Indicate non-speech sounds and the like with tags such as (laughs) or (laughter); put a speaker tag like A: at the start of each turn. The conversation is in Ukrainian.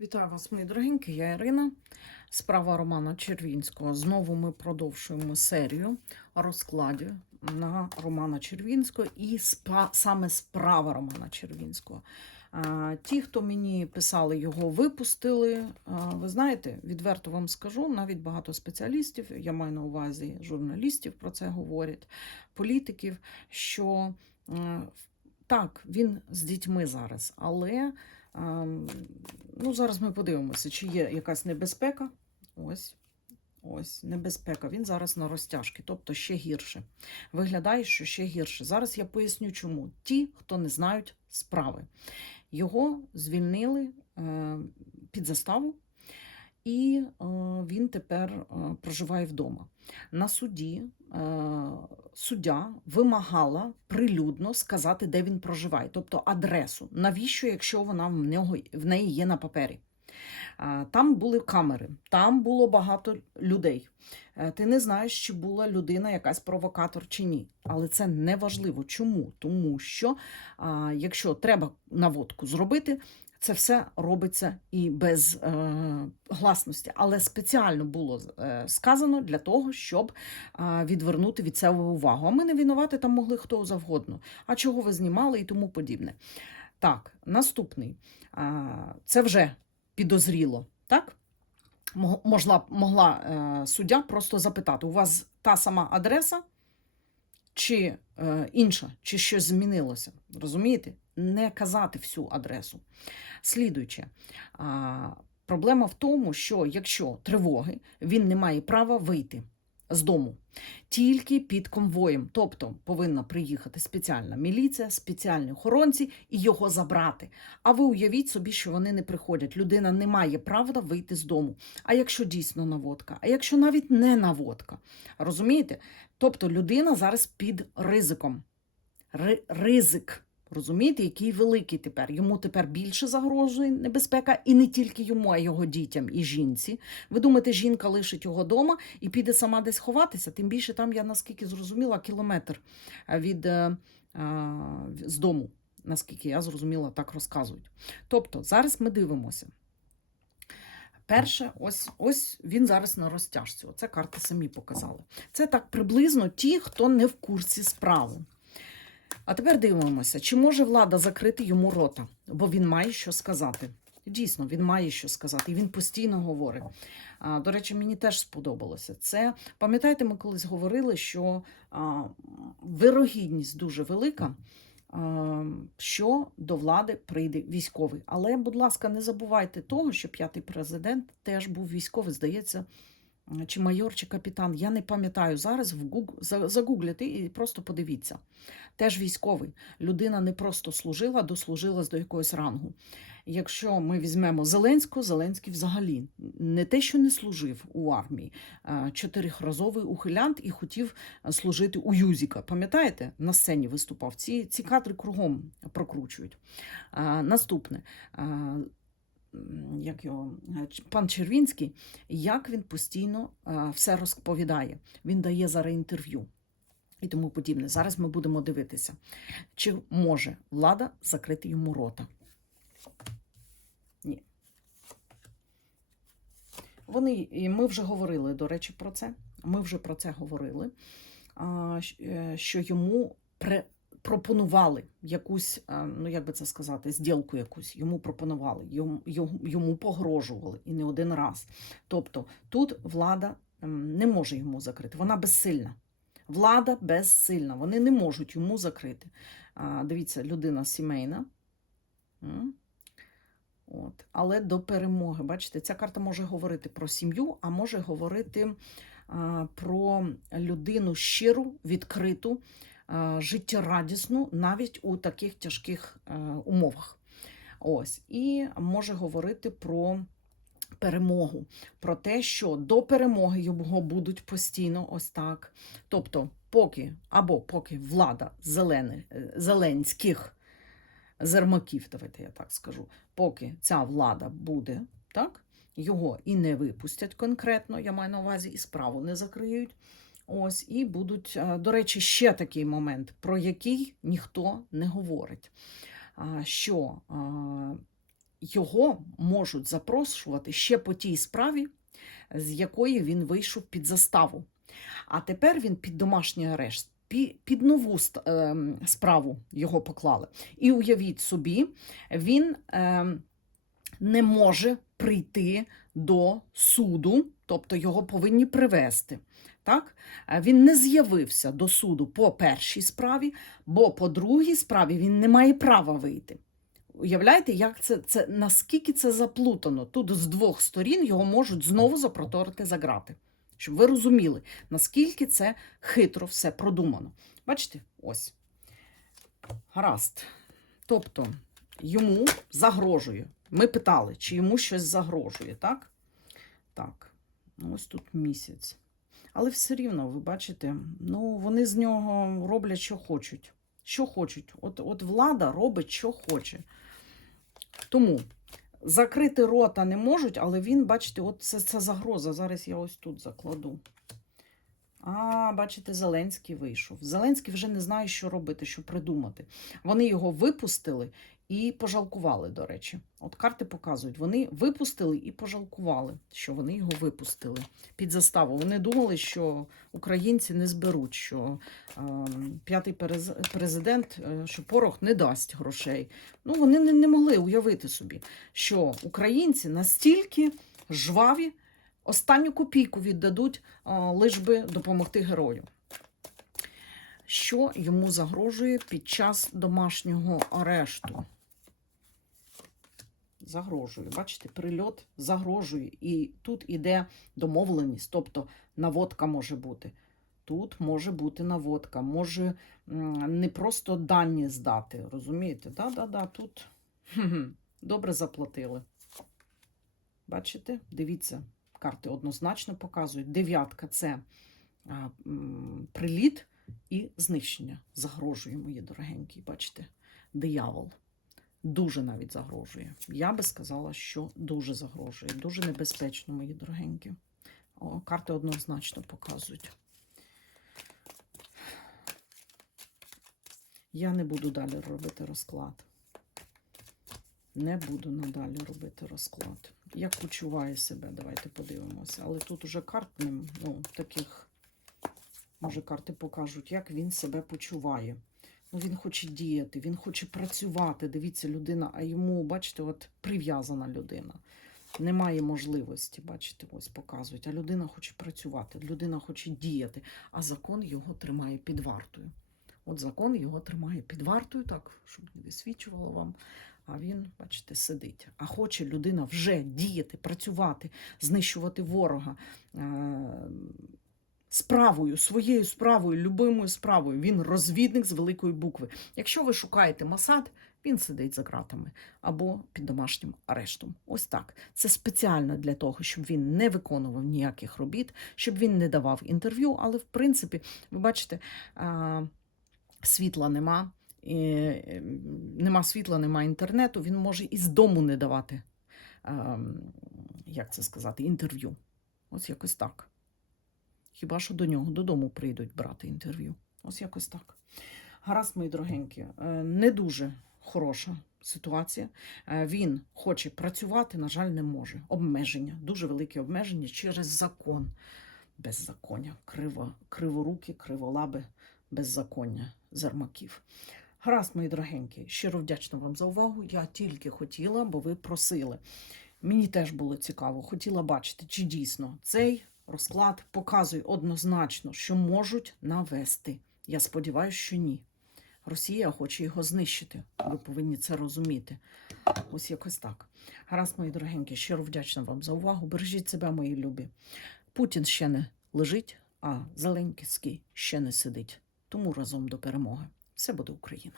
A: Вітаю вас, мої дорогенькі, я Ірина. Справа Романа Червінського. Знову ми продовжуємо серію розкладів на Романа Червінського і спа, саме справа Романа Червінського. А, Ті, хто мені писали, його випустили. А, Ви знаєте, відверто вам скажу, навіть багато спеціалістів, я маю на увазі журналістів про це говорять, політиків, що так, він з дітьми зараз, але. Ну, зараз ми подивимося, чи є якась небезпека. Ось, ось, небезпека. Він зараз на розтяжці, тобто ще гірше. Виглядає, що ще гірше. Зараз я поясню, чому. Ті, хто не знають справи. Його звільнили е, під заставу, і е, він тепер е, проживає вдома. На суді е, суддя вимагала прилюдно сказати, де він проживає, тобто адресу. Навіщо, якщо вона в нього в неї є на папері? Там були камери, там було багато людей. Ти не знаєш, чи була людина якась провокатор чи ні. Але це не важливо. Чому? Тому що якщо треба наводку зробити, це все робиться і без е, гласності, але спеціально було е, сказано для того, щоб е, відвернути від себе увагу. А ми не винувати там могли хто завгодно. А чого ви знімали і тому подібне. Так, наступний. А, це вже підозріло, так? Мог- Можла, могла е, суддя просто запитати: у вас та сама адреса, чи е, інша, чи щось змінилося? Розумієте? Не казати всю адресу. Слідуюче, а, проблема в тому, що якщо тривоги, він не має права вийти з дому тільки під конвоєм. Тобто повинна приїхати спеціальна міліція, спеціальні охоронці і його забрати. А ви уявіть собі, що вони не приходять. Людина не має права вийти з дому. А якщо дійсно наводка, а якщо навіть не наводка, розумієте? Тобто людина зараз під ризиком. Ри- ризик. Розумієте, який великий тепер. Йому тепер більше загрожує небезпека, і не тільки йому, а його дітям і жінці. Ви думаєте, жінка лишить його вдома і піде сама десь ховатися? Тим більше там, я наскільки зрозуміла, кілометр е, від е, е, з дому, наскільки я зрозуміла, так розказують. Тобто, зараз ми дивимося. Перше, ось ось він зараз на розтяжці. Оце карти самі показали. Це так приблизно ті, хто не в курсі справи. А тепер дивимося, чи може влада закрити йому рота, бо він має що сказати. Дійсно, він має що сказати, і він постійно говорить. А, До речі, мені теж сподобалося. Це пам'ятаєте, ми колись говорили, що а, вирогідність дуже велика, а, що до влади прийде військовий. Але, будь ласка, не забувайте того, що п'ятий президент теж був військовий, здається, чи майор, чи капітан. Я не пам'ятаю зараз. В Гуг... за- і просто подивіться. Теж військовий. Людина не просто служила, дослужилась до якогось рангу. Якщо ми візьмемо Зеленського, Зеленський взагалі не те, що не служив у армії, чотирихразовий ухилянт і хотів служити у Юзіка. Пам'ятаєте, на сцені виступав. Ці, ці кадри кругом прокручують. Наступне. Як його, е, пан Червінський, як він постійно все розповідає. Він дає зараз інтерв'ю і тому подібне. Зараз ми будемо дивитися, чи може влада закрити йому рота. Ні. Вони, і ми вже говорили, до речі, про це. Ми вже про це говорили, е, що йому пропонували якусь, ну як би це сказати, зділку якусь. Йому пропонували, йому, йому, погрожували і не один раз. Тобто тут влада ем, не може йому закрити, вона безсильна. Влада безсильна, вони не можуть йому закрити. Дивіться, людина сімейна. От. Але до перемоги. Бачите, ця карта може говорити про сім'ю, а може говорити а, про людину щиру, відкриту, життєрадісну, навіть у таких тяжких умовах. Ось. І може говорити про перемогу, про те, що до перемоги його будуть постійно ось так. Тобто, поки або поки влада зелених, е, зеленських зермаків, давайте я так скажу, поки ця влада буде, так, його і не випустять конкретно, я маю на увазі, і справу не закриють. Ось, і будуть, е, до речі, ще такий момент, про який ніхто не говорить. Що його можуть запрошувати ще по тій справі, з якої він вийшов під заставу. А тепер він під домашній арешт. Під нову ем, справу його поклали. І уявіть собі, він ем, не може прийти до суду, тобто його повинні привести. Так? Е, Він не з'явився до суду по першій справі, бо по другій справі він не має права вийти. Уявляєте, як це, це наскільки це заплутано? Тут з двох сторін його можуть знову запроторити за грати. Щоб ви розуміли, наскільки це хитро все продумано. Бачите, ось. Гаразд. Тобто йому загрожує. Ми питали, чи йому щось загрожує, так? Так, ось тут місяць. Але все рівно, ви бачите, ну вони з нього роблять, що хочуть. Що хочуть. От, от влада робить, що хоче. Тому закрити рота не можуть, але він, бачите, от це, це загроза. Зараз я ось тут закладу. А, бачите, Зеленський вийшов. Зеленський вже не знає, що робити, що придумати. Вони його випустили і пожалкували, до речі. От карти показують, вони випустили і пожалкували, що вони його випустили під заставу. Вони думали, що українці не зберуть, що е, п'ятий президент, е, що порох не дасть грошей. Ну, вони не, не могли уявити собі, що українці настільки жваві, останню копійку віддадуть, лиш би допомогти герою. Що йому загрожує під час домашнього арешту? Загрожує. Бачите, прильот загрожує. І тут іде домовленість, тобто наводка може бути. Тут може бути наводка, може не просто дані здати, розумієте? Да-да-да, тут (laughs) добре заплатили. Бачите? Дивіться, карти однозначно показують. Дев'ятка це приліт і знищення. Загрожує, мої дорогенькі, бачите, диявол. Дуже навіть загрожує. Я би сказала, що дуже загрожує. Дуже небезпечно, мої дорогенькі. О, карти однозначно показують. Я не буду далі робити розклад. Не буду надалі робити розклад. Як почуває себе, давайте подивимося. Але тут уже карт ну, таких, може, карти покажуть, як він себе почуває. Ну, він хоче діяти, він хоче працювати. Дивіться, людина, а йому, бачите, от прив'язана людина. Немає можливості, бачите, ось показують. А людина хоче працювати, людина хоче діяти, а закон його тримає під вартою. От закон його тримає під вартою, так, щоб не висвічувало вам. А він, бачите, сидить. А хоче людина вже діяти, працювати, знищувати ворога е- справою, своєю справою, любимою справою. Він розвідник з великої букви. Якщо ви шукаєте Масад, він сидить за ґратами або під домашнім арештом. Ось так. Це спеціально для того, щоб він не виконував ніяких робіт, щоб він не давав інтерв'ю. Але в принципі, ви бачите, світла нема. Е, Нема світла, нема інтернету, він може і з дому не давати, як це сказати, інтерв'ю. Ось якось так. Хіба що до нього додому прийдуть брати інтерв'ю. Ось якось так. Гаразд, мої дорогенькі, е, не дуже хороша ситуація. Е, Він хоче працювати, на жаль, не може. Обмеження, дуже велике обмеження через закон. Беззаконня, криво, криворуки, криволаби, беззаконня зермаків. Гаразд, мої дорогенькі, щиро вдячна вам за увагу. Я тільки хотіла, бо ви просили. Мені теж було цікаво, хотіла бачити, чи дійсно цей розклад показує однозначно, що можуть навести. Я сподіваюся, що ні. Росія хоче його знищити. Ви повинні це розуміти. Ось якось так. Гаразд, мої дорогенькі, щиро вдячна вам за увагу. Бережіть себе, мої любі. Путін ще не лежить, а Зеленський ще не сидить. Тому разом до перемоги. Все буде Україна.